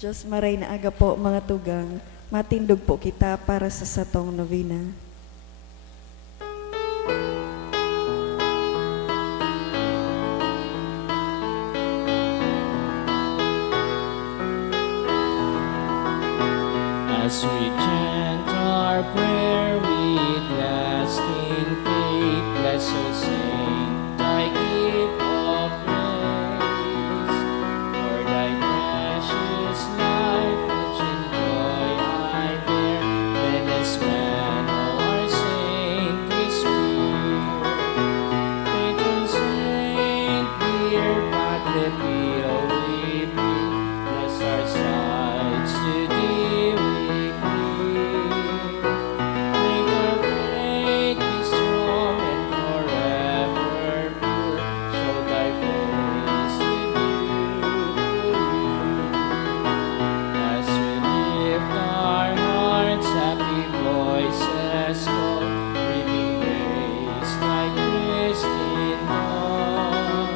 Diyos maray na aga po mga tugang, matindog po kita para sa satong novena. As we chant our prayer with lasting faith, bless us sing thy gift of praise. For thy precious life, which in joy I bear, let us man our saintly spirit. Patron saint, dear Padre Pio, we bring, bless our sides to thee we cling. Make our faith be strong and forever pure, show thy face with you. As we lift our hearts, happy voices call, breathing grace like Christian dawn.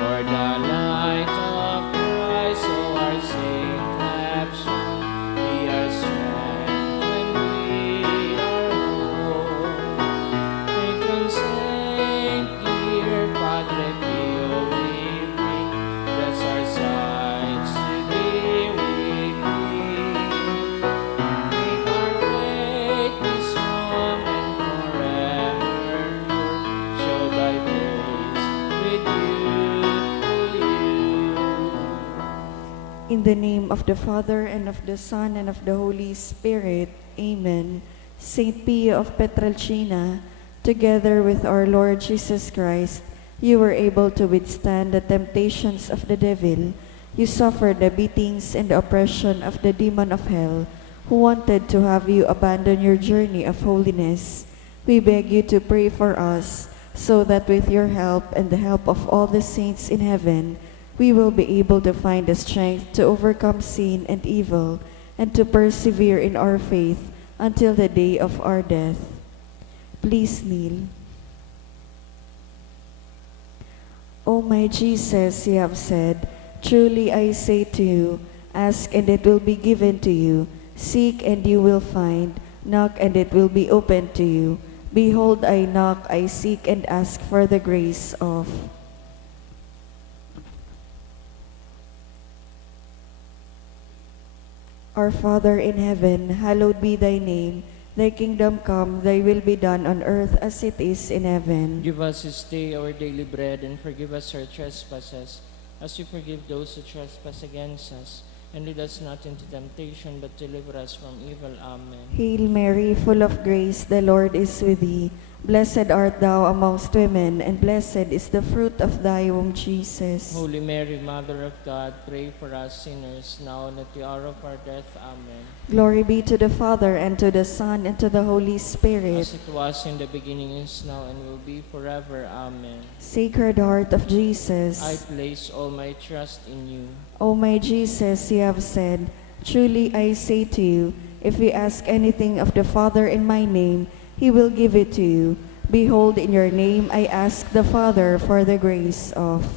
For the light of Christ, so our saint have shone, be our strength when we are whole. Patron saint, dear Padre Pio, we bring, bless our sides to thee we cling. Make our faith be strong and forever pure, show thy face with you. In the name of the Father, and of the Son, and of the Holy Spirit. Amen. Saint Pio of Petrelcina, together with our Lord Jesus Christ, you were able to withstand the temptations of the devil. You suffered the beatings and the oppression of the demon of hell, who wanted to have you abandon your journey of holiness. We beg you to pray for us, so that with your help and the help of all the saints in heaven, we will be able to find the strength to overcome sin and evil, and to persevere in our faith until the day of our death. Please kneel. O my Jesus, you have said, truly I say to you, ask and it will be given to you, seek and you will find, knock and it will be opened to you. Behold, I knock, I seek and ask for the grace of. Our Father in heaven, hallowed be thy name. Thy kingdom come, thy will be done on earth as it is in heaven. Give us this day our daily bread, and forgive us our trespasses, as we forgive those who trespass against us. And lead us not into temptation, but deliver us from evil. Amen. Hail Mary, full of grace, the Lord is with thee. Blessed art thou amongst women, and blessed is the fruit of thy womb, Jesus. Holy Mary, Mother of God, pray for us sinners, now and at the hour of our death. Amen. Glory be to the Father, and to the Son, and to the Holy Spirit. As it was in the beginning, is now, and will be forever. Amen. Sacred Heart of Jesus. I place all my trust in you. O my Jesus, you have said, truly I say to you, if we ask anything of the Father in my name, he will give it to you. Behold, in your name I ask the Father for the grace of.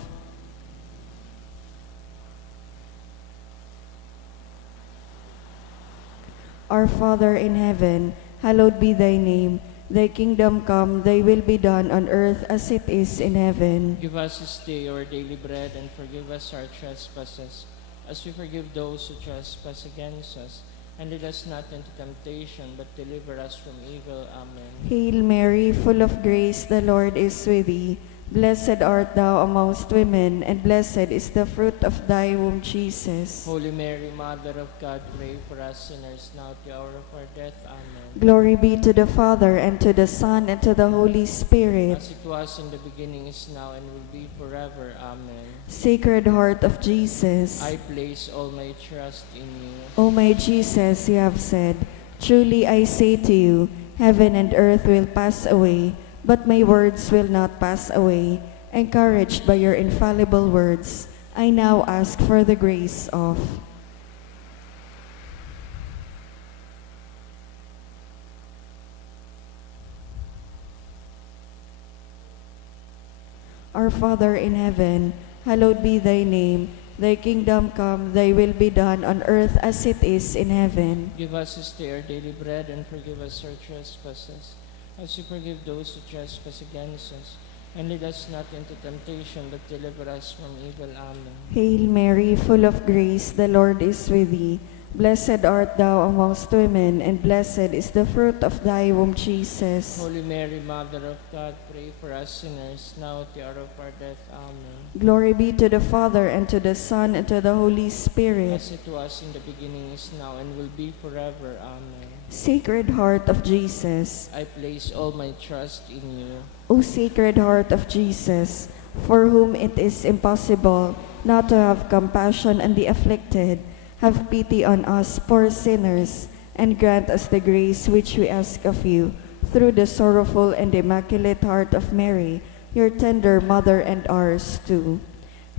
Our Father in heaven, hallowed be thy name. Thy kingdom come, thy will be done on earth as it is in heaven. Give us this day our daily bread, and forgive us our trespasses, as we forgive those who trespass against us. And lead us not into temptation, but deliver us from evil. Amen. Hail Mary, full of grace, the Lord is with thee. Blessed art thou amongst women, and blessed is the fruit of thy womb, Jesus. Holy Mary, Mother of God, pray for us sinners, now at the hour of our death. Amen. Glory be to the Father, and to the Son, and to the Holy Spirit. As it was in the beginning, is now, and will be forever. Amen. Sacred Heart of Jesus. I place all my trust in you. O my Jesus, you have said, truly I say to you, heaven and earth will pass away, but my words will not pass away. Encouraged by your infallible words, I now ask for the grace of. Our Father in heaven, hallowed be thy name. Thy kingdom come, thy will be done on earth as it is in heaven. Give us this day our daily bread, and forgive us our trespasses, as we forgive those who trespass against us. And lead us not into temptation, but deliver us from evil. Amen. Hail Mary, full of grace, the Lord is with thee. Blessed art thou amongst women, and blessed is the fruit of thy womb, Jesus. Holy Mary, Mother of God, pray for us sinners, now at the hour of our death. Amen. Glory be to the Father, and to the Son, and to the Holy Spirit. As it was in the beginning, is now, and will be forever. Amen. Sacred Heart of Jesus, I place all my trust in you. O Sacred Heart of Jesus, for whom it is impossible not to have compassion on the afflicted, have pity on us poor sinners, and grant us the grace which we ask of you, through the sorrowful and immaculate heart of Mary, your tender mother and ours too.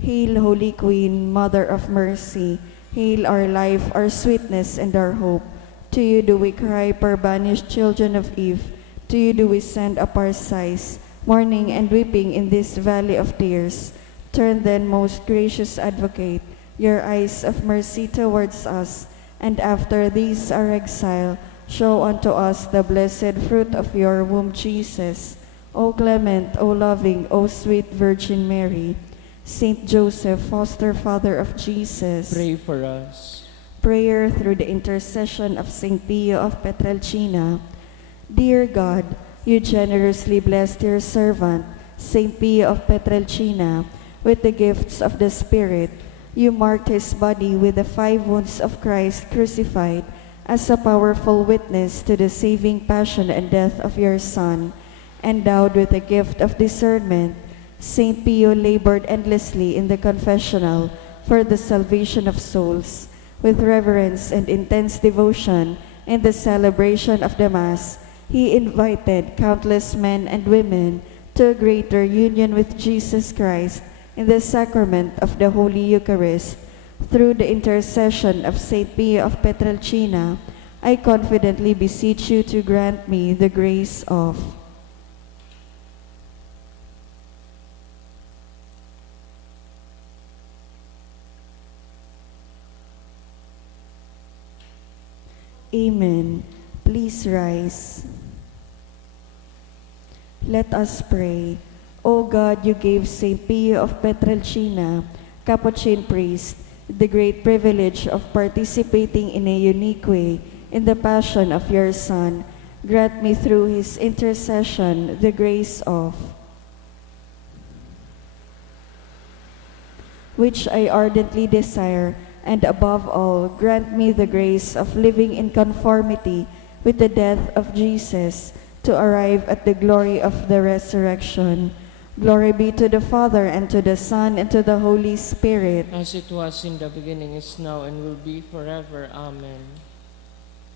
Hail, Holy Queen, Mother of Mercy, hail our life, our sweetness, and our hope. To you do we cry, poor banished children of Eve. To you do we send up our sighs, mourning and weeping in this valley of tears. Turn then, most gracious Advocate, your eyes of mercy towards us, and after this our exile, show unto us the blessed fruit of your womb, Jesus. O clement, O loving, O sweet Virgin Mary, Saint Joseph, foster father of Jesus, Pray for us. prayer through the intercession of Saint Pio of Petrelcina. Dear God, you generously blessed your servant, Saint Pio of Petrelcina, with the gifts of the Spirit. You marked his body with the 5 wounds of Christ crucified as a powerful witness to the saving passion and death of your Son. Endowed with the gift of discernment, Saint Pio labored endlessly in the confessional for the salvation of souls. With reverence and intense devotion in the celebration of the Mass, he invited countless men and women to a greater union with Jesus Christ in the sacrament of the Holy Eucharist. Through the intercession of Saint Pio of Petrelcina, I confidently beseech you to grant me the grace of Amen. Please rise. Let us pray. O God, you gave Saint Pio of Petrelcina, Capuchin priest, the great privilege of participating in a unique way in the passion of your Son. Grant me through his intercession the grace of which I ardently desire, and above all, grant me the grace of living in conformity with the death of Jesus, to arrive at the glory of the resurrection. Glory be to the Father, and to the Son, and to the Holy Spirit. As it was in the beginning, is now, and will be forever. Amen.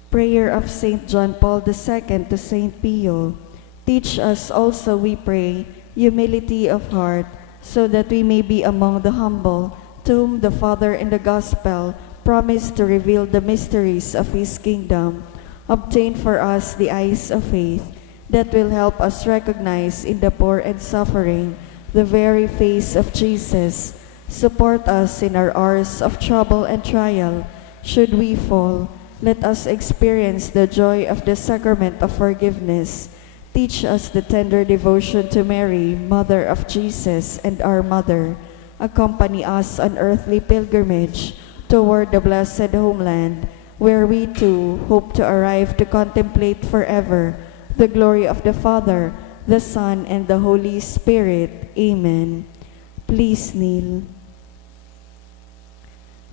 Prayer of Saint John Paul II to Saint Pio. Teach us also, we pray, humility of heart, so that we may be among the humble, to whom the Father in the Gospel promised to reveal the mysteries of his kingdom. Obtain for us the eyes of faith, that will help us recognize in the poor and suffering the very face of Jesus. Support us in our hours of trouble and trial. Should we fall, let us experience the joy of the sacrament of forgiveness. Teach us the tender devotion to Mary, Mother of Jesus and our Mother. Accompany us on earthly pilgrimage toward the blessed homeland, where we too hope to arrive to contemplate forever the glory of the Father, the Son, and the Holy Spirit. Amen. Please kneel.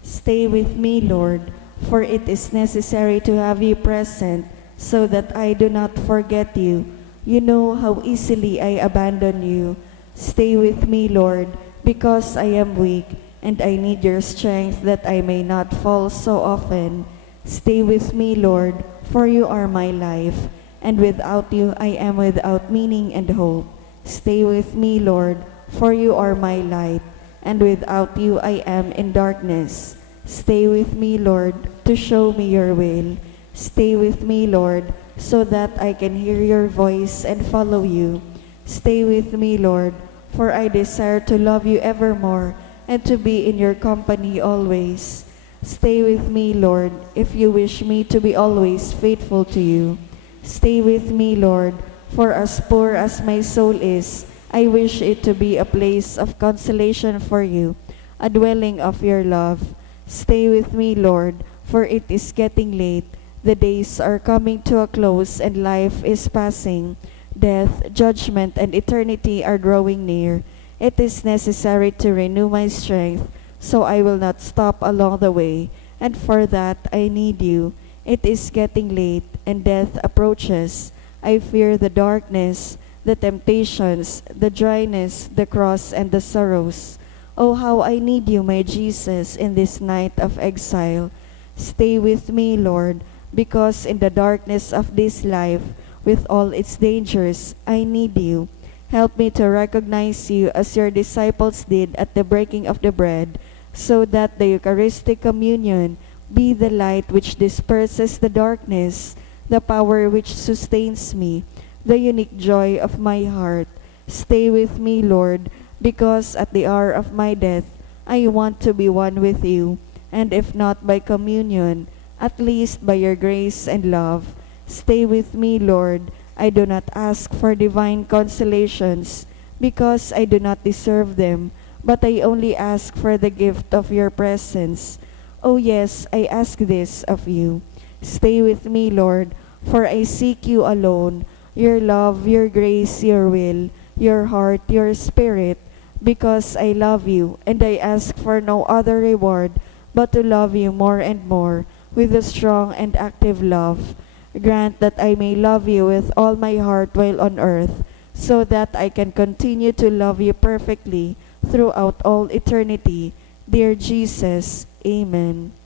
Stay with me, Lord, for it is necessary to have you present, so that I do not forget you. You know how easily I abandon you. Stay with me, Lord, because I am weak, and I need your strength that I may not fall so often. Stay with me, Lord, for you are my life, and without you I am without meaning and hope. Stay with me, Lord, for you are my light, and without you I am in darkness. Stay with me, Lord, to show me your will. Stay with me, Lord, so that I can hear your voice and follow you. Stay with me, Lord, for I desire to love you evermore and to be in your company always. Stay with me, Lord, if you wish me to be always faithful to you. Stay with me, Lord, for as poor as my soul is, I wish it to be a place of consolation for you, a dwelling of your love. Stay with me, Lord, for it is getting late. The days are coming to a close and life is passing. Death, judgment, and eternity are drawing near. It is necessary to renew my strength, so I will not stop along the way, and for that I need you. It is getting late, and death approaches. I fear the darkness, the temptations, the dryness, the cross, and the sorrows. Oh, how I need you, my Jesus, in this night of exile. Stay with me, Lord, because in the darkness of this life, with all its dangers, I need you. Help me to recognize you as your disciples did at the breaking of the bread, so that the Eucharistic communion be the light which disperses the darkness, the power which sustains me, the unique joy of my heart. Stay with me, Lord, because at the hour of my death, I want to be one with you, and if not by communion, at least by your grace and love. Stay with me, Lord. I do not ask for divine consolations, because I do not deserve them, but I only ask for the gift of your presence. Oh yes, I ask this of you. Stay with me, Lord, for I seek you alone, your love, your grace, your will, your heart, your spirit, because I love you, and I ask for no other reward but to love you more and more with a strong and active love. Grant that I may love you with all my heart while on earth, so that I can continue to love you perfectly throughout all eternity. Dear Jesus, Amen.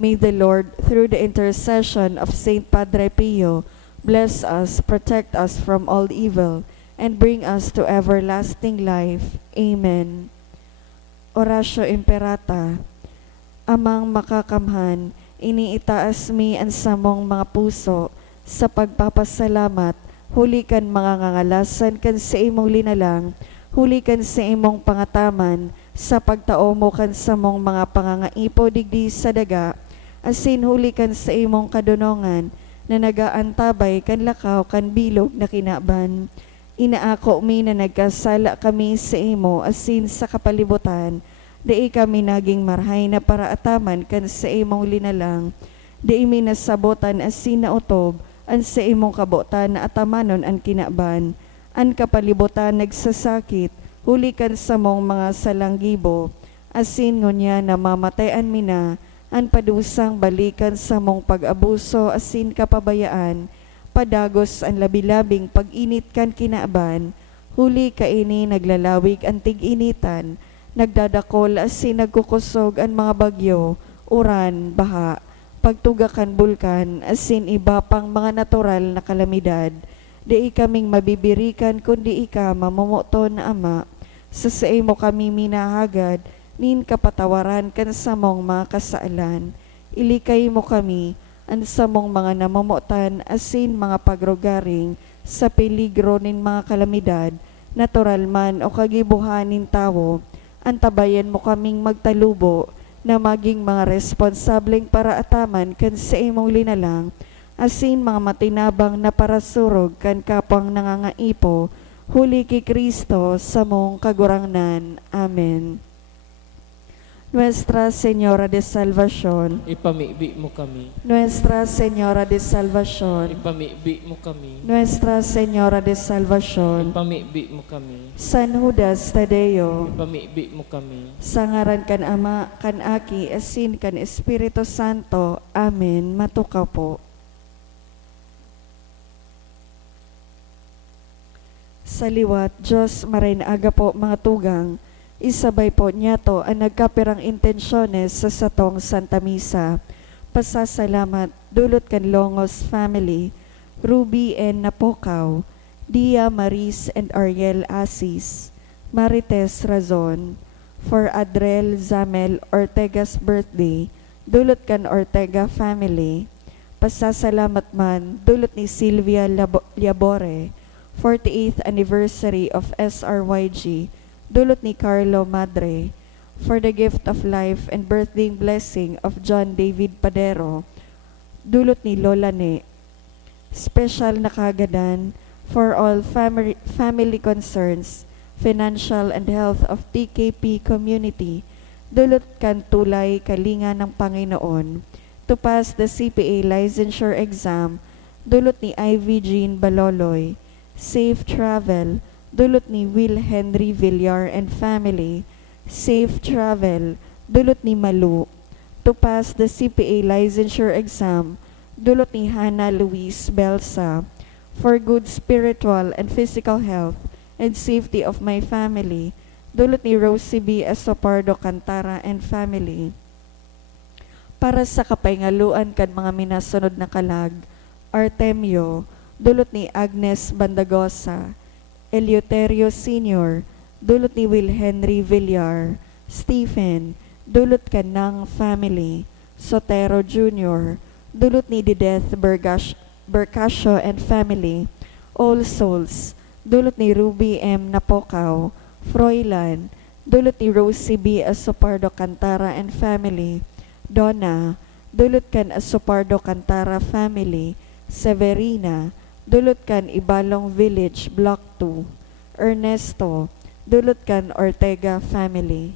May the Lord, through the intercession of Saint Padre Pio, bless us, protect us from all evil, and bring us to everlasting life. Amen. Oratio Imperata. Amang makakamhan, iniitaas mi ang samong mga puso sa pagpapasalamat, huli kan mga ngangalasan kan sa imong linalang, huli kan sa imong pangataman, sa pagtao mo kan sa mong mga pangangaipo digdi sa daga, asin huli kan sa imong kadunongan, na nagaantabay kan lakaw kan bilog na kinaban. Inaako mi na nagkasala kami sa imo asin sa kapalibutan, dai kami naging marhay na paraataman kan sa imong linalang, dai mi nasabotan asin na utob, an sa imong kabotan na atamanon ang kinaban, an kapalibutan nagsasakit, huli kan sa mong mga salanggibo, asin ngunya na mamatayan mi na, an padusang balikan sa mong pag-abuso asin kapabayaan, padagos ang labilabing pag-init kan kinaban, huli kaini naglalawig ang tig-initan, nagdadakol asin nagkukusog ang mga bagyo, uran, baha, pagtugakan bulkan, asin iba pang mga natural na kalamidad. Di kaming mabibirikan kundi ika mamumuto na Ama. Sa imo kami minahagad, nin kapatawaran kan samong mga kasaalan. Ilikay mo kami, ang samong mga namumutan, asin mga pagrugaring, sa peligro nin mga kalamidad, natural man o kagibuhanin tawo, antabayan mo kaming magtalubo na maging mga responsableng paraataman kan sa imong linalang, asin mga matinabang na parasurog kan kapwang nangangaipo, huli kay Kristo sa mong kagurangnan. Amen. Nuestra Señora de Salvación, Ipamibi mo kami. Nuestra Señora de Salvación, Ipamibi mo kami. Nuestra Señora de Salvación, Ipamibi mo kami. San Judas Tadeo, Ipamibi mo kami. sa ngaran kan Ama, kan Aki, asin kan Espiritu Santo. Amen. Matukaw po. Sa liwat, Diyos marinaaga po mga tugang, isabay po niya to ang nagkapirang intensyones sa satong Santa Misa. Pasasalamat, dulot kan Longos family, Ruby and Napocaw, Dia Maris and Ariel Asis, Marites Razon, for Adrel Zamel Ortega's birthday, dulot kan Ortega family. Pasasalamat man, dulot ni Silvia Liabore, 48th anniversary of SRYG, dulot ni Carlo Madre, for the gift of life and birthday blessing of John David Padero, dulot ni Lola Ne. Special na kagadan for all family concerns, financial and health of TKP community, dulot kan tulay kalinga ng Panginoon, to pass the CPA licensure exam, dulot ni Ivy Jean Baloloy, safe travel, dulot ni Will Henry Villar and family, safe travel, dulot ni Malu, to pass the CPA licensure exam, dulot ni Hannah Louise Belsa, for good spiritual and physical health and safety of my family, dulot ni Rosie B. Esopardo Cantara and family. Para sa kapaingaluan kan mga minasunod na kalag, Artemio, dulot ni Agnes Bandagosa, Eleuterio Sr., dulot ni Will Henry Villar, Stephen, dulot kan ng family, Sotero Jr., dulot ni Dideth Bercasio and family, All Souls, dulot ni Ruby M. Napocaw, Froilan, dulot ni Rosie B. Asopardo Cantara and family, Donna, dulot kan Asopardo Cantara family, Severina, dulot kan Ibalong Village, Block 2, Ernesto, dulot kan Ortega family.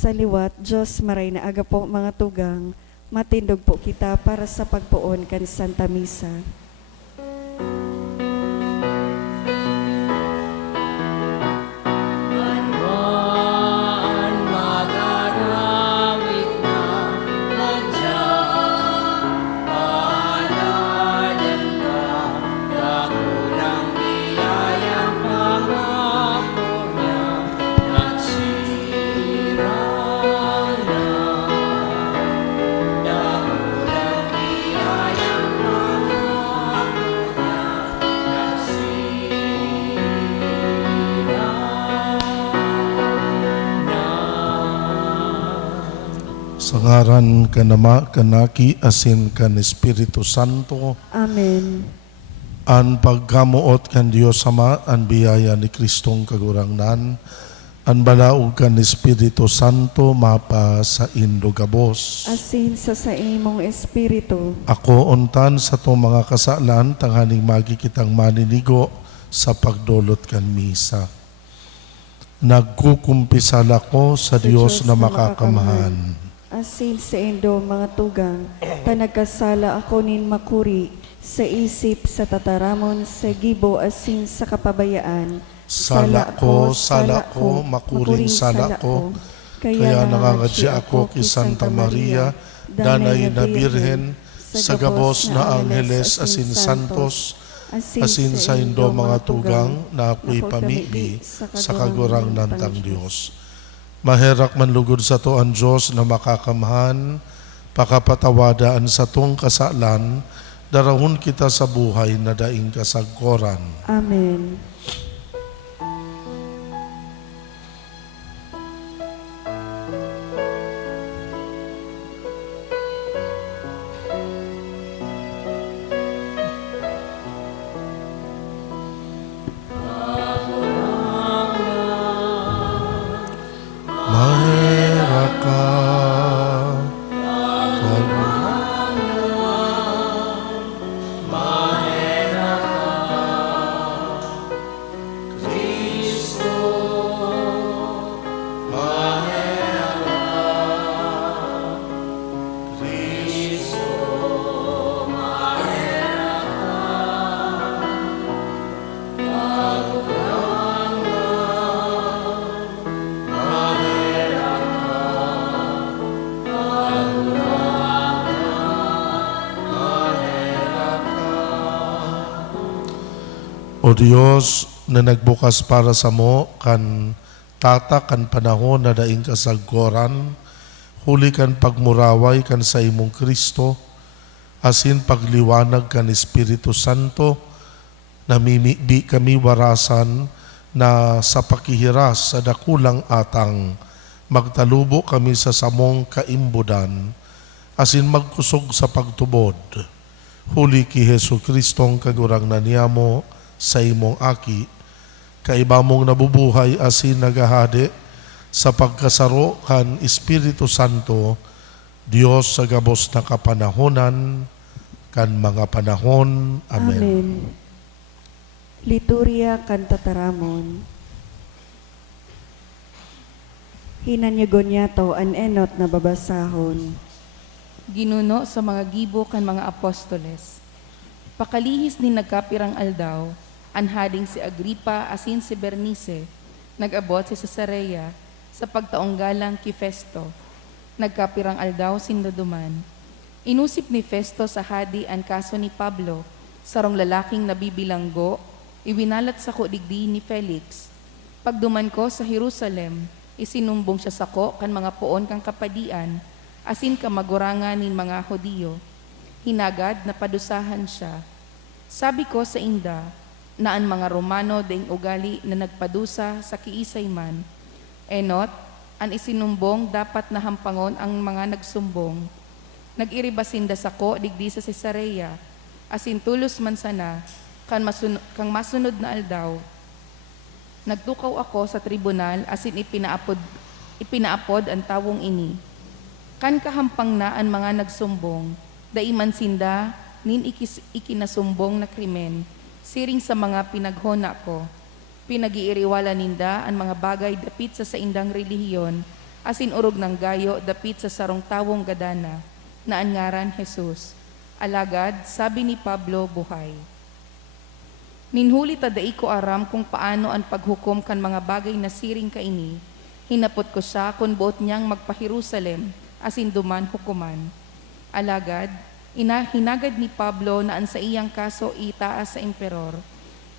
Sa liwat, Diyos maray na aga po mga tugang, matindog po kita para sa pagpuon kan Santa Misa. Sa ngaran kanama kanaki asin kan Espiritu Santo, Amen. an pagkamuot kan Dios Ama, an biyaya ni Kristong kagurangnan, an balaog kan Espiritu Santo mapa sa indogabos. Asin sa imong espiritu, Ako untan sa to mga kasalan tanghaning magi kitang maninigo sa pagdolot kan misa. Nagkukumpisala ko sa Dios na makakamahan. Asin sa indo mga tugang, panagkasala ako nin makuri, sa isip, sa tataramon, sa gibo, asin sa kapabayaan. Sala ko, makuring sala ko, kaya nangangadya ako kay Santa Maria, Danay na Birhen, sa gabos na Angeles asin Santos, asin sa indo mga tugang na ako'y pamibi sa kagurang nantang Diyos. Maherak man lugod sa to ang Diyos na makakamhan, pakapatawadaan sa tong kasalan, darahon kita sa buhay na daing kasagkoran. Amen. Maherak ka, O Diyos na nagbukas para sa mo kan tata kan panahon na daing kasagkoran, huli kan pagmuraway kan sa imong Kristo, asin pagliwanag kan Espiritu Santo, namimibi kami warasan na sa pakihiras sa dakulang atang, magtalubo kami sa samong kaimbudan, asin magkusog sa pagtubod. Huli ki Hesu Kristong kagurang na niyamo, sa imong aki, kaiba mong nabubuhay asin nagahade sa pagkasaro kan Espiritu Santo, Diyos sa gabos na kapanahonan, kan mga panahon. Amen. Amen. Liturya kan tataramon. Hinanyugon niya to an enot na babasahon. Ginuno sa mga gibo kan mga apostoles. Pakalihis ni nagkapirang aldaw, anhading si Agripa asin si Bernice, nag-abot si Cesarea sa pagtaong galang ki Festo. Nagkapirang aldaw sindaduman. Inusip ni Festo sa hadi ang kaso ni Pablo, sarong lalaking nabibilanggo, iwinalat sa kudigdi ni Felix. Pagduman ko sa Jerusalem, isinumbong siya sako kan mga poon kang kapadian, asin kamagurangan nin mga Hudiyo. Hinagad na padusahan siya. Sabi ko sa inda, na ang mga Romano daing ugali na nagpadusa sa kiisay man. Enot, ang isinumbong dapat na hampangon ang mga nagsumbong. Nag-iribasinda sako digdi sa Cesarea, asin tulos man sana, kang masunod na aldaw. Nagtukaw ako sa tribunal, asin ipinaapod ang tawong ini. Kan kahampang na ang mga nagsumbong, daiman sinda, nin ikinasumbong na krimen, siring sa mga pinaghona ko. Pinag-iiriwala ninda ang mga bagay dapit sa indang relihiyon, asin urog ng gayo dapit sa sarong tawong gadana, na ang ngaran Jesus. Alagad, sabi ni Pablo, buhay. Ninhuli tadai ko aram kung paano ang paghukom kan mga bagay na siring kaini. Hinapot ko siya kung buot niyang magpa-Jerusalem, asin duman hukuman. Alagad, hinagad ni Pablo na ang sa iyang kaso itaas sa emperor.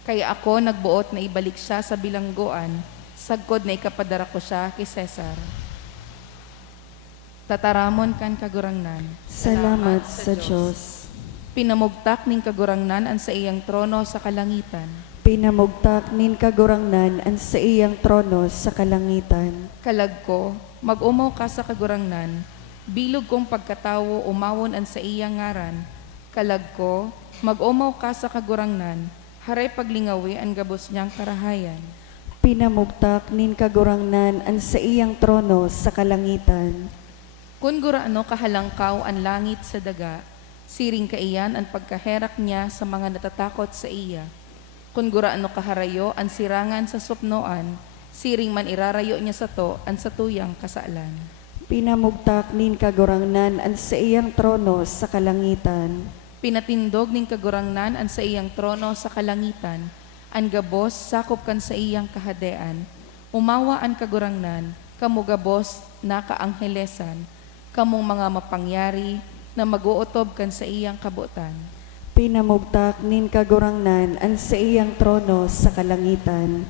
Kaya ako nagbuot na ibalik siya sa bilangguan, sagkod na ikapadara ko siya kay Cesar. Tataramon kan kagurangnan. Salamat sa Diyos. Pinamugtak ning kagurangnan ang sa iyang trono sa kalangitan. Pinamugtak nin kagurangnan ang sa iyang trono sa kalangitan. Kalag ko, mag-umaw ka sa kagurangnan, bilog kong pagkatawo umawon ang sa iyang ngaran. Kalag ko, mag-umaw ka sa kagurangnan, haray paglingawi ang gabos niyang karahayan. Pinamugtak nin kagurangnan ang sa iyang trono sa kalangitan. Kun guraano kahalangkaw ang langit sa daga, siring kaiyan ang pagkaherak niya sa mga natatakot sa iya. Kun guraano kaharayo ang sirangan sa supnoan, siring man irarayo niya sa to ang satuyang kasalan. Pinamugtak nin kagurangnan ang sa iyang trono sa kalangitan. Pinatindog ning kagurangnan an sa iyang trono sa kalangitan, an gabos sakop kan sa iyang kahadean. Umawa an kagurangnan, kamo gabos na kaanghelesan, kamong mga mapangyari na mag-uutob kan sa iyang kabutan. Pinamugtak nin kagurangnan an sa iyang trono sa kalangitan,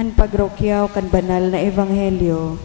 an pagrokyaw kan banal na ebanghelyo.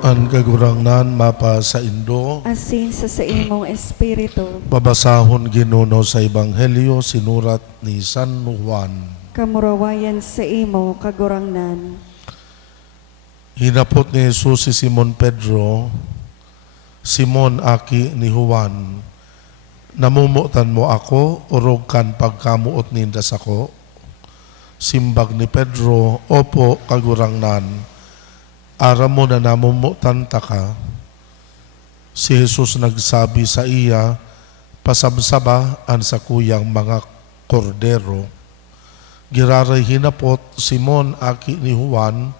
An kagurangnan mapa sa Indo, Asin sa imong espiritu, babasahon Ginuno sa Ebanghelyo sinurat ni San Juan. kamurawayan sa imo kagurangnan. Hinapot ni Jesus si Simon Pedro, Simon aki ni Juan, namumutan mo ako, urog kan pagkamuot nindas ako. Simbag ni Pedro, opo kagurangnan, aram mo na namumutan ta ka. Si Jesus nagsabi sa iya, pasabsaba an sa kuyang mga kordero. Giraray hinapot, Simon aki ni Juan,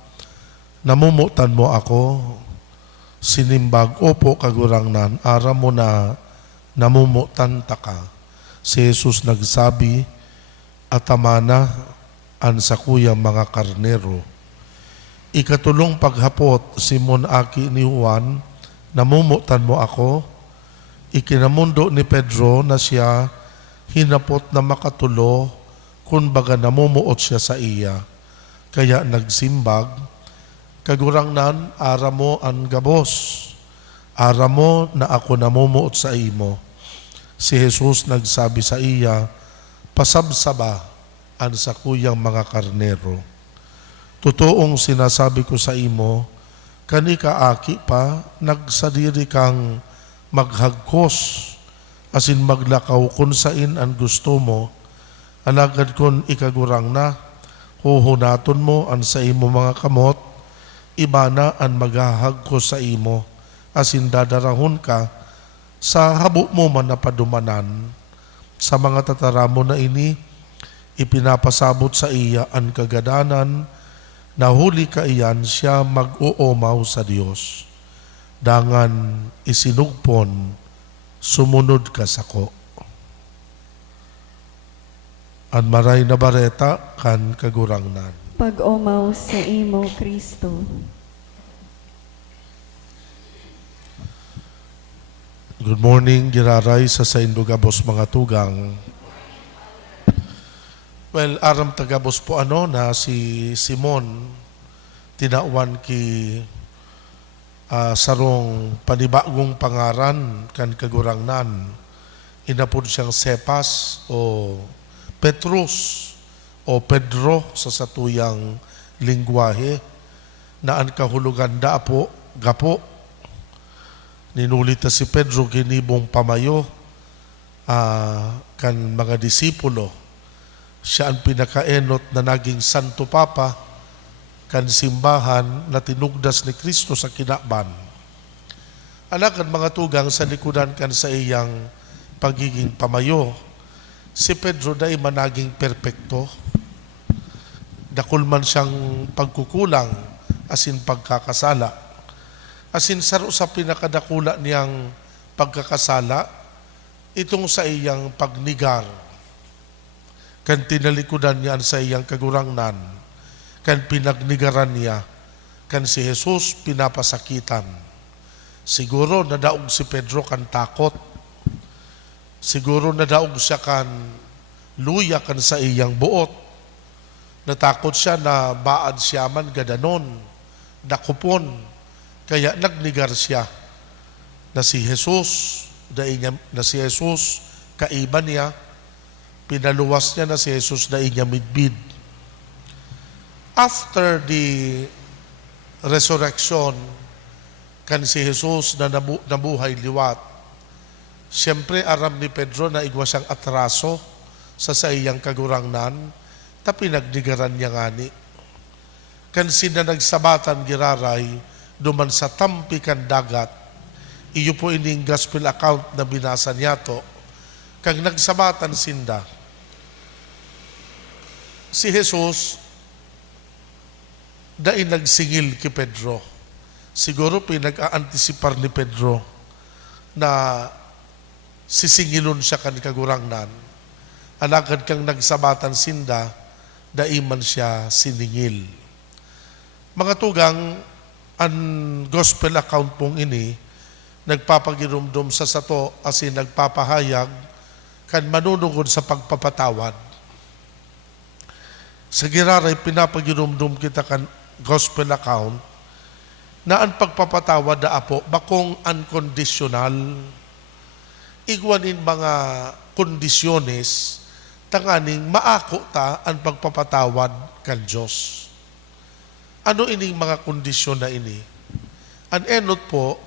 namumutan mo ako. Sinimbag, opo kagurangnan, aram mo na namumutan ta ka. Si Jesus nagsabi, atamana an sa kuyang mga karnero. Ikatulong paghapot, Simon aki ni Juan, namumutan mo ako. Ikinamundo ni Pedro na siya hinapot na makatulo, kung baga namumuot siya sa iya. Kaya nagsimbag, kagurangnan, ara mo ang gabos. Ara mo na ako namumuot sa imo. Si Jesus nagsabi sa iya, pasabsaba an sa kuyang mga karnero. Totoong sinasabi ko sa imo, kani kaaki pa, nagsadiri kang maghagkos, asin maglakaw kung sain ang gusto mo, alagad kun ikagurang na, huhunaton mo an sa imo mga kamot, iba na ang maghahagkos sa imo, asin dadarahon ka, sa habo mo man na padumanan, sa mga tataramo na ini, ipinapasabot sa iya ang kagadanan, nahuli ka iyan siya mag-uumaw sa Diyos. Dangan isinugpon, sumunod ka sako. An maray na bareta kan kagurangnan. Pag-umaw sa imo Kristo. Good morning, giraray sa Indogabos mga tugang. Well, aram tagabos po na si Simon, tinawan ki sarong panibagong pangaran kan kagurangnan. Inapod siyang Cepas o Petrus o Pedro sa satuyang lingwahe na ang kahulugan da po, gapo. Ninulita si Pedro ginibong pamayo kan mga disipulo. Siya ang pinakaenot na naging Santo Papa kan simbahan na tinugdas ni Kristo sa kinaban. Alakan mga tugang sa likudan kan sa iyang pagiging pamayo, si Pedro dahil managing perpekto. Dakul man siyang pagkukulang asin pagkakasala. Asin saro sa pinakadakula niyang pagkakasala, itong sa iyang pagnigar. Kan tinalikudan niya sa iyang kagurangnan, kan pinagnigaran niya, kan si Jesus pinapasakitan. Siguro nadaog si Pedro kan takot. Siguro nadaog siya kan luya kan sa iyang buot. Natakot siya na baad siya man gadanon, dakupon. Kaya nagnigar siya na si Jesus, na si Jesus, kaiba niya, pinaluwas niya na si Jesus na inya midbid. After the resurrection, kan si Jesus na nabuhay liwat, siyempre aram ni Pedro na igwa siyang atraso sa iyang kagurangnan, ta pinagdigaran niya ngani. Kan sina nagsabatan giraray, duman sa tampi kan dagat, iyo po ining gospel account na binasa niya to, kang nagsabatan sinda. Si Jesus, dai nagsingil ki Pedro. Siguro pinag-aantisipar ni Pedro na sisingilon siya kan kagurangnan. Alagad kang nagsabatan sinda, dai man siya siningil. Mga tugang, ang gospel account pong ini, nagpapagirumdum sa sato asin nagpapahayag kan manunugod sa pagpapatawad. Sa giraray, pinapagirumdum kita kan gospel account na ang pagpapatawad da apo, bakong unconditional, igwanin mga kondisyones, tanganing maako ta ang pagpapatawad kan Diyos. Ano ining mga kondisyon na ini? Ang enot po,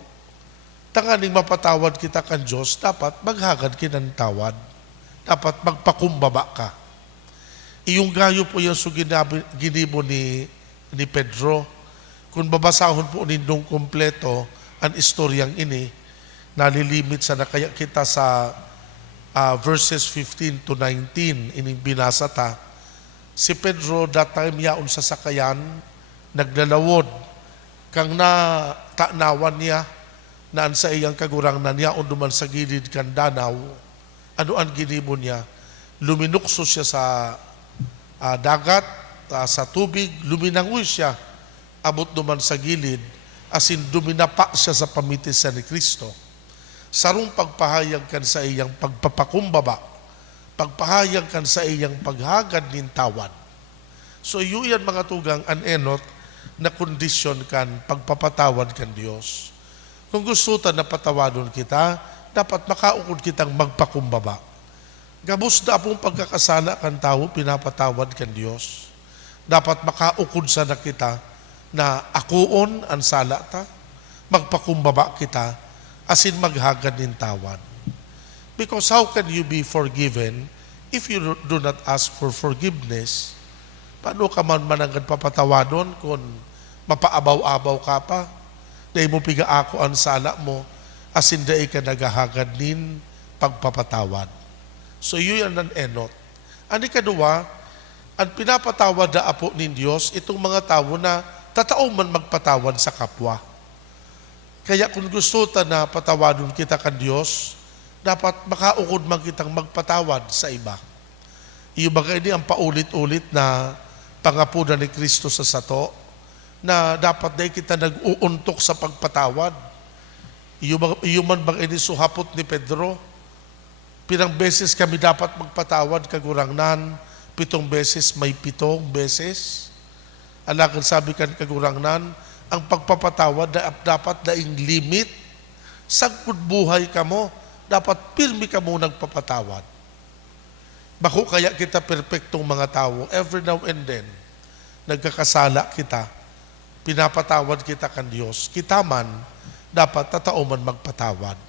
tanganing mapatawad kita kan Diyos, dapat maghagad kinantawad. Dapat magpakumbaba ka. Iyong gayo po yung ginibo ni Pedro. Kung babasahon po nindong kumpleto ang istoryang ini, nalilimit sa nakaya kita sa verses 15 to 19, ining binasa ta. Si Pedro, that time yaon sa sakayan, naglalawod, kang natanawan niya, naan sa iyang kagurangnan niya, o duman sa gilid kan danaw, ano ang ginibo niya? Luminukso siya sa dagat, sa tubig, luminangoy siya, abot duman sa gilid, asin duminapa siya sa pamitisan ni Kristo. Sarong pagpahayag kan sa iyang pagpapakumbaba, pagpahayag kan sa iyang paghagad nin tawad. So iyon mga tugang anenot na kondisyon kan pagpapatawad kan Diyos. Kung gusto ta na patawadon kita, dapat makaukod kitang magpakumbaba. Gabos na pong pagkakasala kan tao, pinapatawad kan Diyos. Dapat makaukod sa na kita na akuon ang sala ta, magpakumbaba kita, asin maghagad nin tawad. Because how can you be forgiven if you do not ask for forgiveness? Paano ka man manangad papatawadon kung mapaabaw-abaw ka pa? Dahil mo piga ako ang sala mo, asin dahil ka naghahagad nin pagpapatawad. So yun ang enot. Ani kadua, ang pinapatawad na apo ni Diyos, itong mga tao na tatao man magpatawad sa kapwa. Kaya kung gusto ta na patawadon kita kan Diyos, dapat makaukod man kitang magpatawad sa iba. Iyo bagay ni ang paulit-ulit na pangapunan ni Kristo sa sato, na dapat dahil kita nag-uuntok sa pagpatawad. Iyo man bagay ni suhapot ni Pedro, pirang beses kami dapat magpatawad kagurangnan, 7 beses may 7 beses. Alakan sabi kan kagurangnan, ang pagpapatawad dapat daing limit. Sagpud buhay ka mo, dapat pirmi ka mo nagpapatawad. Bako kaya kita perpektong mga tao, every now and then, nagkakasala kita, pinapatawad kita kan Diyos, kita man, dapat tatao man magpatawad.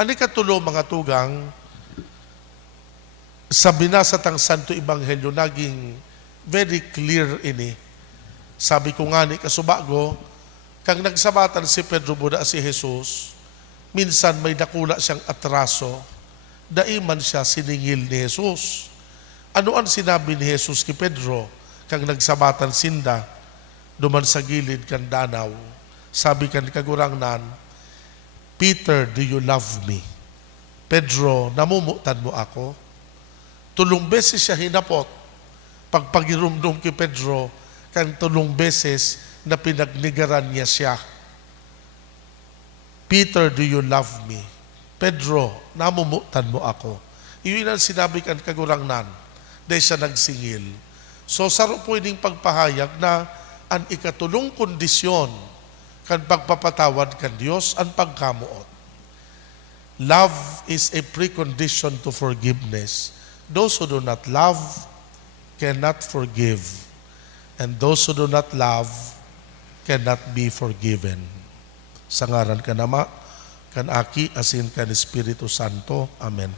Ani katulo mga tugang, sa binasa tang Santo Ebanghelyo, naging very clear ini. Sabi ko nga ni kasubago, kang nagsabatan si Pedro buda si Jesus, minsan may nakula siyang atraso, daiman siya siningil ni Jesus. Ano ang sinabi ni Jesus kay Pedro, kang nagsabatan sinda, duman sa gilid kan danaw, sabi kan kagurangnan, Peter, do you love me? Pedro, namumutan mo ako? 3 beses siya hinapot. Pagpagirumdum kay Pedro, kang 3 beses na pinagnigaran niya siya. Peter, do you love me? Pedro, namumutan mo ako. Iyon ang sinabi kan kagurangnan, dahil siya nagsingil. So, saro po ining pagpahayag na ang ikatulong kondisyon kan pagpapatawad kan Diyos ang pagkamuot. Love is a precondition to forgiveness. Those who do not love cannot forgive. And those who do not love cannot be forgiven. Sa ngaran ka nama, kan Aki, asin kan Espiritu Santo. Amen.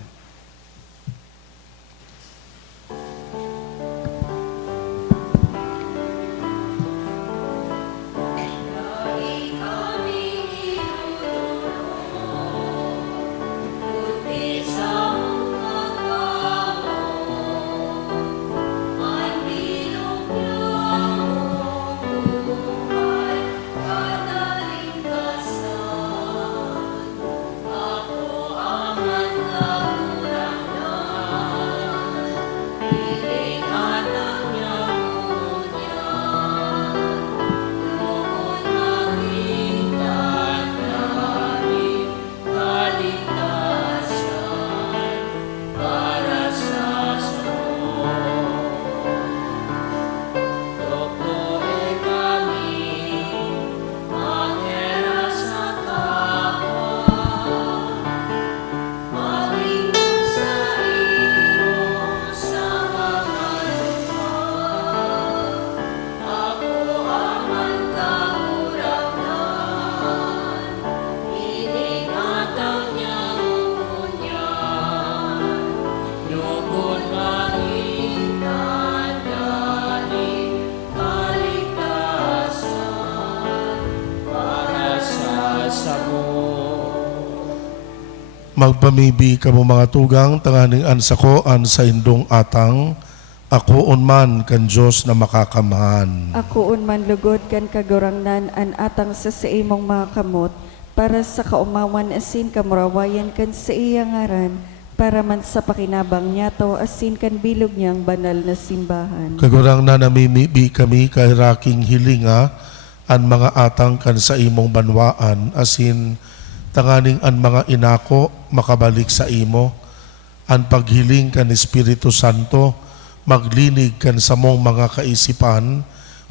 Magpamibi ka mo mga tugang, tanganing ansako an sa indong atang, ako unman kan Diyos na makakamahan. Ako unman lugod kan kagurangnan an atang sa imong mga kamot, para sa kaumawan asin kamurawayan kan sa iya ngaran, para man sa pakinabang niya to asin kan bilog niyang banal na simbahan. Kagurang na namimibi kami kay raking hilinga, an mga atang kan sa imong banwaan, asin tanganing an mga inako makabalik sa imo, an paghiling kan Espiritu Santo, maglinig kan sa mong mga kaisipan,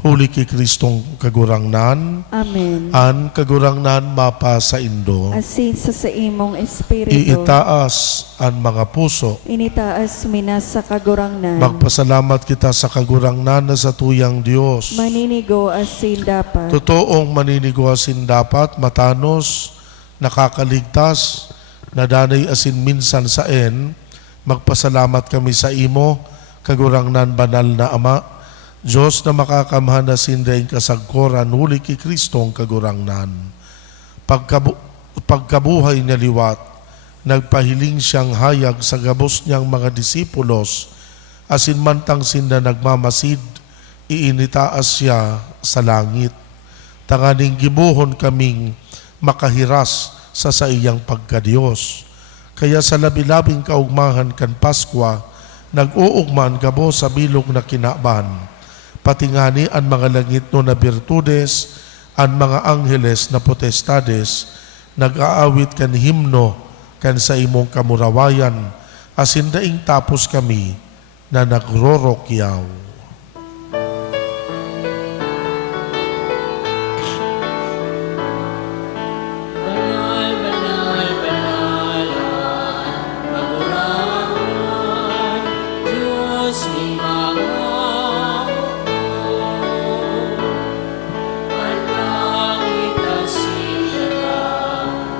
huli ki Kristong kagurangnan, Amen. an kagurangnan mapa sa indo. Asin sa imong espiritu, Iitaas an mga puso. initaas minas sa kagurangnan. Magpasalamat kita sa kagurangnan na sa tuyang Diyos. Maninigo asin dapat. Totoong maninigo asin dapat, matanos, nakakaligtas, nadanay asin minsan sa magpasalamat kami sa imo, kagurangnan banal na Ama, Diyos na makakamahan asin daing kasagkoran, huli ki Kristong kagurangnan. Pagkabuhay niya liwat, nagpahiling siyang hayag sa gabos niyang mga disipulos, asin mantang sinda nagmamasid, iinitaas siya sa langit. Tanganing gibuhon kaming makahiras sa iyang pagkadiyos. Kaya sa labi-labing kaugmahan kan Paskwa, nag-uugman gabo sa bilog na kinaban. Patingani ang mga langit no na birtudes, ang mga angheles na potestades, nag-aawit kan himno kan sa imong kamurawayan, asin daing tapos kami na nagrorokyaw. Banal, banal, banal, kagurangan, Diyos ni mga ang langit at sila,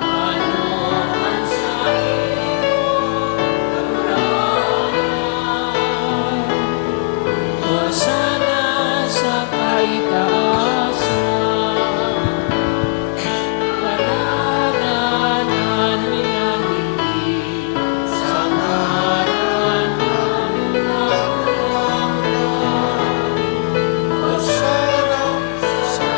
ano man sa kagurangan. Hosana sa kaitaasan, panananan minahindi, sa ngaran ng Panginoon. Hosana sa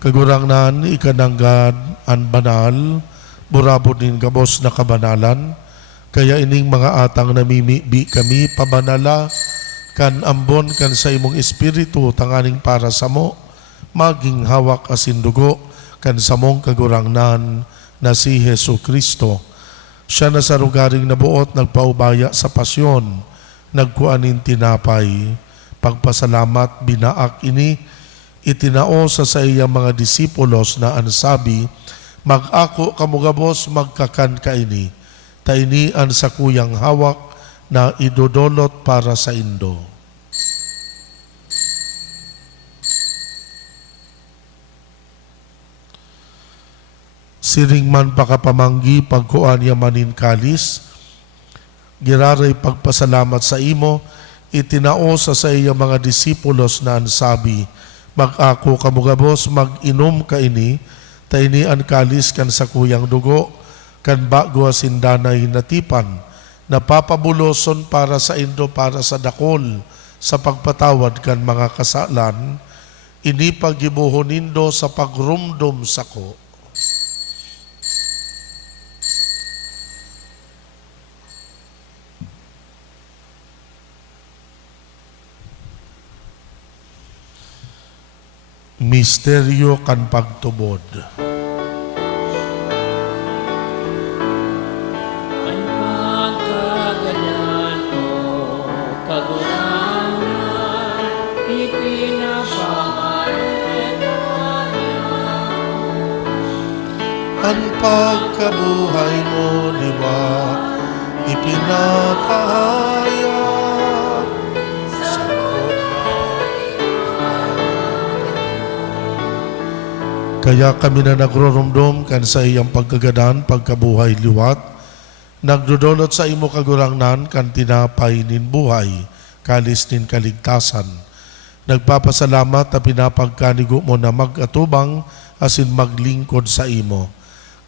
Kagurangnan, ikananggad an banal, burabod din gabos na kabanalan, kaya ining mga atang namimibi kami pabanala, kan ambon kan sa imong espiritu tanganing para sa mo, maging hawak asin dugo, kan sa mong kagurangnan na si Hesu Kristo. Siya na sa rugaring nabuot nagpaubaya sa pasyon, nagkuanin tinapay, pagpasalamat binaak ini, itinao sa iyang mga disipulos na ansabi, mag-ako kamugabos magkakan kaini, taini an sa kuyang hawak na idodolot para sa indo. Siring man pakapamanggi pagkuan yamanin kalis, giraray pagpasalamat sa imo, itinao sa iyang mga disipulos na ansabi, mag-ako kamugabos mag-inom kaini, taini an kalis kan sa kuyang dugo, kan bago asindanay natipan, napapabuloson para sa indo para sa dakol, sa pagpatawad kan mga kasalan, ini pagibuhonindo sa pagrumdum sako. Misteryo kan pagtubod. ang pagkaganyan mo, kagurangan, ipinapangalan niya. Ang pagkabuhay mo liwat, ipinapahayag sa Kaya kami na nagrorumdum kan sa iyang pagkagadan, pagkabuhay liwat, nagdudulot sa imo kagurangnan kan tinapay nin buhay, kalis nin kaligtasan. Nagpapasalamat na pinapagkanigo mo na mag-atubang asin maglingkod sa imo.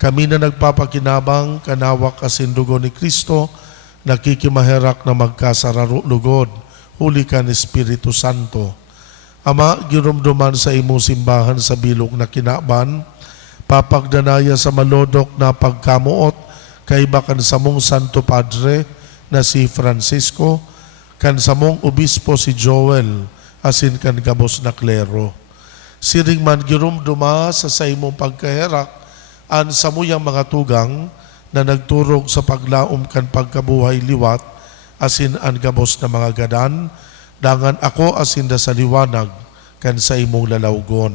Kami na nagpapakinabang kanawak asin dugo ni Kristo, nakikimaherak na magkasararo lugod, huli ka ni Espiritu Santo. Ama, girumduman sa imong simbahan sa bilog na kinaban, papagdanaya sa malodok na pagkamuot, kay bakan sa mong Santo Padre na si Francisco, kan sa mong Obispo si Joel, asin kan gabos na klero. Siring man girumduma sa imong pagkaherak, an sa muyang mga tugang na nagturog sa paglaom kan pagkabuhay liwat, asin an gabos na mga gadan, dangan ako asin da sa liwanag, kan sa imong lalawgon.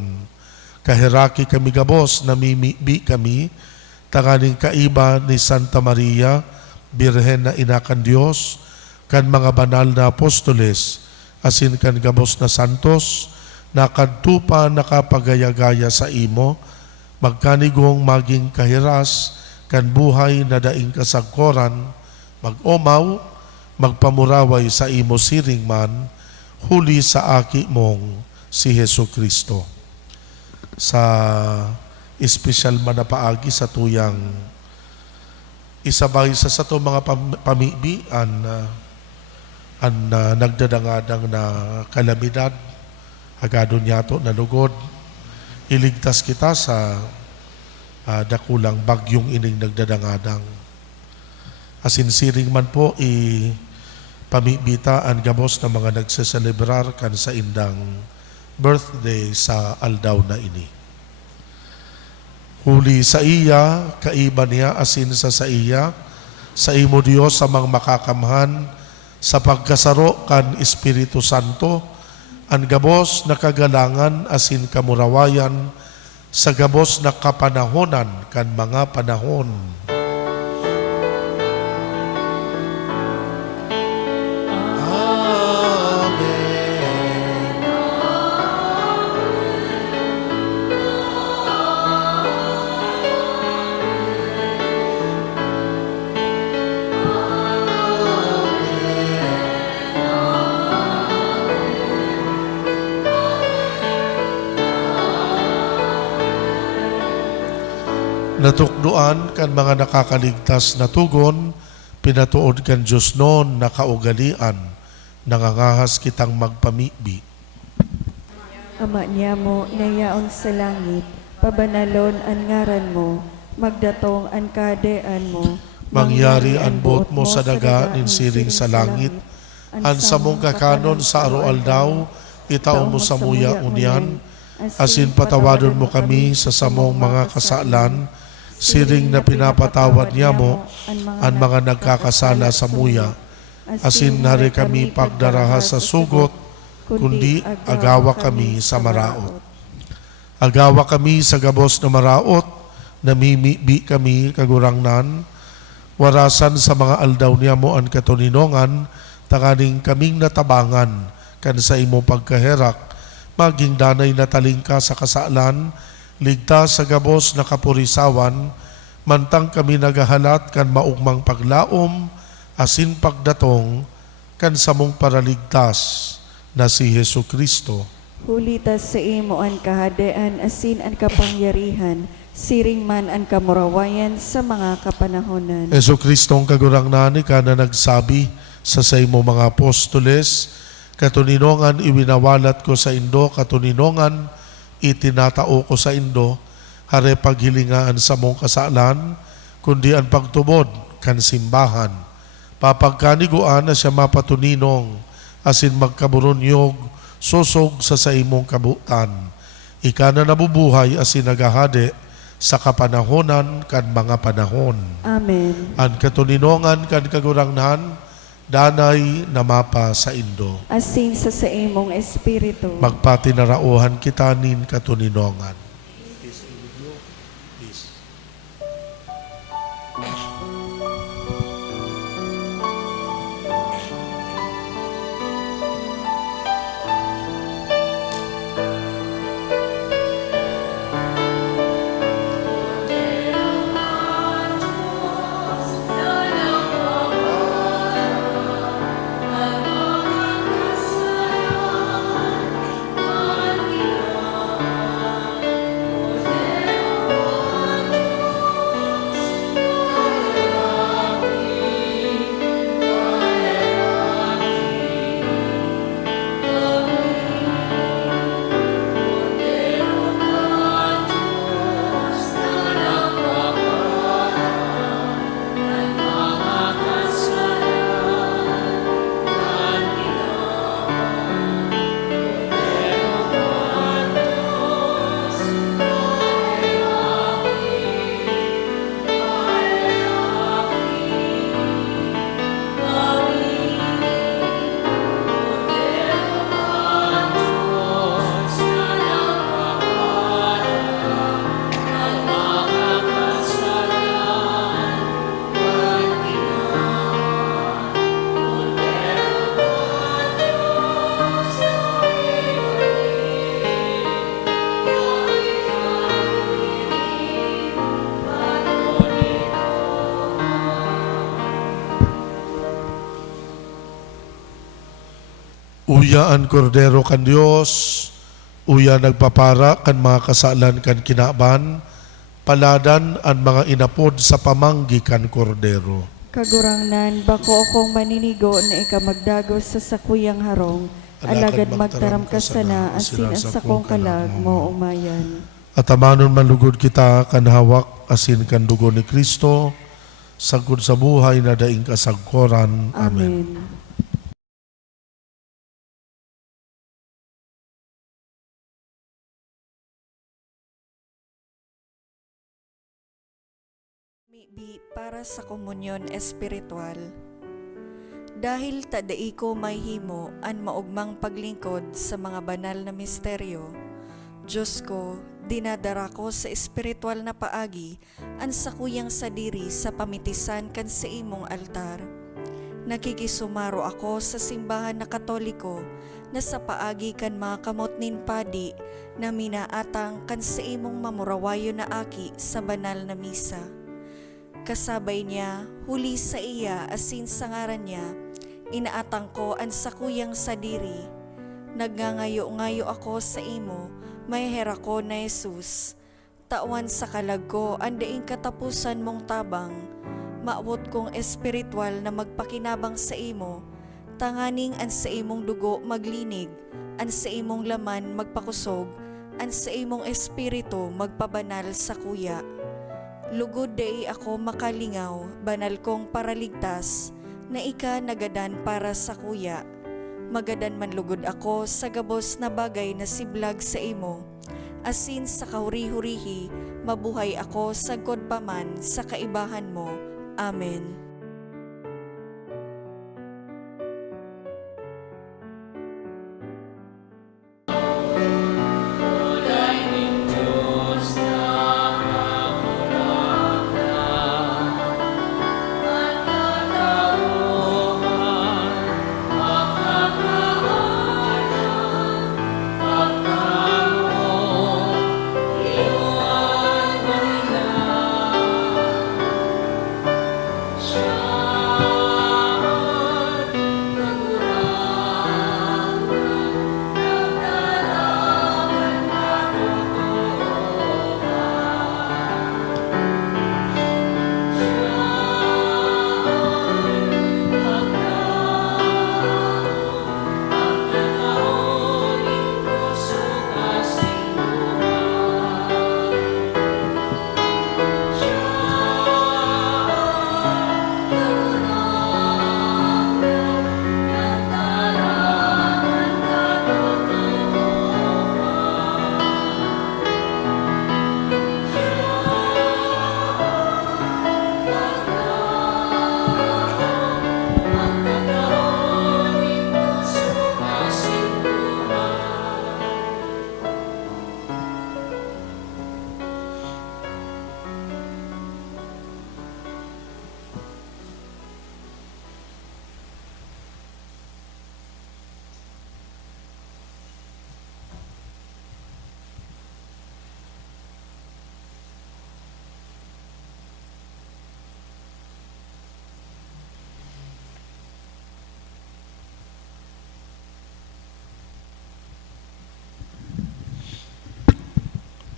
Kahiraki kami gabos, namimibi kami, tanganing kaiba ni Santa Maria, Birhen na Inakan Diyos, kan mga banal na apostoles, asin kan gabos na santos, nakadtupa nakapagaya-gaya sa imo, magkanigong maging kahiras, kan buhay na daing kasagkoran, mag-omaw, magpamuraway sa imo siring man, huli sa aki mong si Hesu Kristo. Sa espesyal man na paagi sa tuyang isabay sa to mga pamibi an nagdadangadang na kalamidad agado niya to nalugod, iligtas kita sa dakulang bagyong ining nagdadangadang. Asinsiring man po pamibita ang gabos na mga nagseselebrar kan sa indang birthday sa aldaw na ini. Huli sa iya, kaiba niya asin sa iya, sa imo Diyos sa mga makakamhan, sa pagkasaro kan Espiritu Santo, ang gabos na kagalangan asin kamurawayan, sa gabos na kapanahonan kan mga panahon. Natukduan kan mga nakakaligtas na tugon, pinatuod kan Diyos noon na kaugalian, nangangahas kitang magpamibi. Ama niya mo, nayaon sa langit, pabanalon ang ngaran mo, magdatong ang kadean mo, Mangyari ang buot mo sa daga, ninsiring sa langit, ang samong kakanon sa aroaldaw, itao mo sa muya unyan, asin patawadon mo kami sa samong mga kasalan, siring na pinapatawad niya mo ang mga nagkakasala sa muya, asin hari kami pagdaraha sa sugot, kundi agawa kami sa maraot. Agawa kami sa gabos na maraot, namimibi kami kagurangnan, warasan sa mga aldaw niya mo ang katuninongan, tanganing kaming natabangan, kan sa imo pagkaherak, maging danay na talingka sa kasalan, ligtas sa gabos na kapurisawan, mantang kami nagahalat kan maugmang paglaom, asin pagdatong, kan samong paraligtas na si Hesu Kristo. Hulitas sa imo ang kahadean, asin ang kapangyarihan, siring man ang kamurawayan sa mga kapanahonan. Hesu Kristo ang kagurangnan ka na nagsabi sa imo mga apostoles, katuninongan iwinawalat ko sa indo, katuninongan itinatao ko sa indo, hare paghilingaan sa mong kasalan, kundi ang pagtubod kan simbahan. Papagkaniguan na siya mapatuninong, asin magkaburunyog, susog sa imong kabutan. Ika na nabubuhay asin nagahade sa kapanahonan kan mga panahon. Amen. Ang katuninongan kan kagurangnan, danay na mapa sa indo. Asin sa imong espiritu. Magpatinarauhan kita nin katuninongan. Uya ang kordero kan Dios, uya nagpapara kan mga kasalan kan kinaban, paladan ang mga inapod sa pamanggi kan kordero. Kagurangnan, bako akong maninigo na ikamagdagos sa sakuyang harong, alagad magtaram ka sana, asin ang sakong kalag mo umayan. At amanon manlugod kita kan hawak asin kan dugo ni Kristo, sagod sa buhay na daing kasagkoran. Amen. Amen. Maybe para sa komunyon espiritual. Dahil tadai ko may himo an maugmang paglingkod sa mga banal na misteryo, Diyos ko, dinadara ko sa espiritual na paagi an sakuyang sadiri sa pamitisan kan sa imong altar. Nakikisumaro ako sa simbahan na Katoliko na sa paagi kan mga kamot nin padi na minaatang kan sa imong mamurawayo na aki sa banal na misa. Kasabay niya, huli sa iya asin sa ngaran niya, inaatang ko ang sakuyang sadiri. Nagngangayo-ngayo ako sa imo, may hera ko na Jesus. Tawan sa kalag ko, andaing katapusan mong tabang. Maawot kong espiritual na magpakinabang sa imo. Tanganing an sa imong dugo maglinig, an sa imong laman magpakusog, an sa imong espiritu magpabanal sa kuya. Lugod dai ako makalingaw, banal kong paraligtas, na ika nagadan para sa kuya. Magadan man lugod ako sa gabos na bagay na siblag sa imo. Asin sa kahuri-hurihi, mabuhay ako sa godpaman sa kaibahan mo. Amen.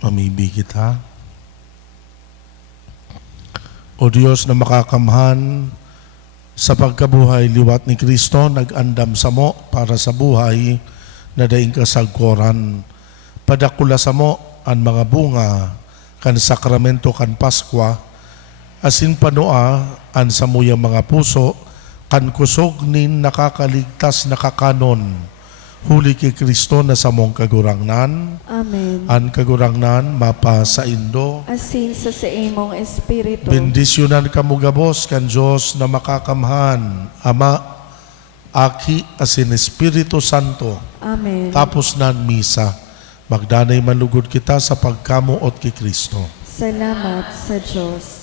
Mamibig kita. O Diyos na makakamhan, sa pagkabuhay liwat ni Kristo, nag-andam sa mo para sa buhay na daing kasagkoran. Padakula sa mo ang mga bunga kan sakramento kan Paskwa, asin panua an samuyang mga puso kan kusog nin nakakaligtas na kakanon, huli kay Kristo na samong kagurangnan. Amen. An kagurangnan mapa sa Indo. Asin sa imong espiritu. Bendisyonan kamo gabos kan Dios na makakamhan, Ama, Aki, asin Espiritu Santo. Amen. Tapos nan misa. Magdanay manlugod kita sa pagkamuot kay Kristo. Salamat sa Diyos.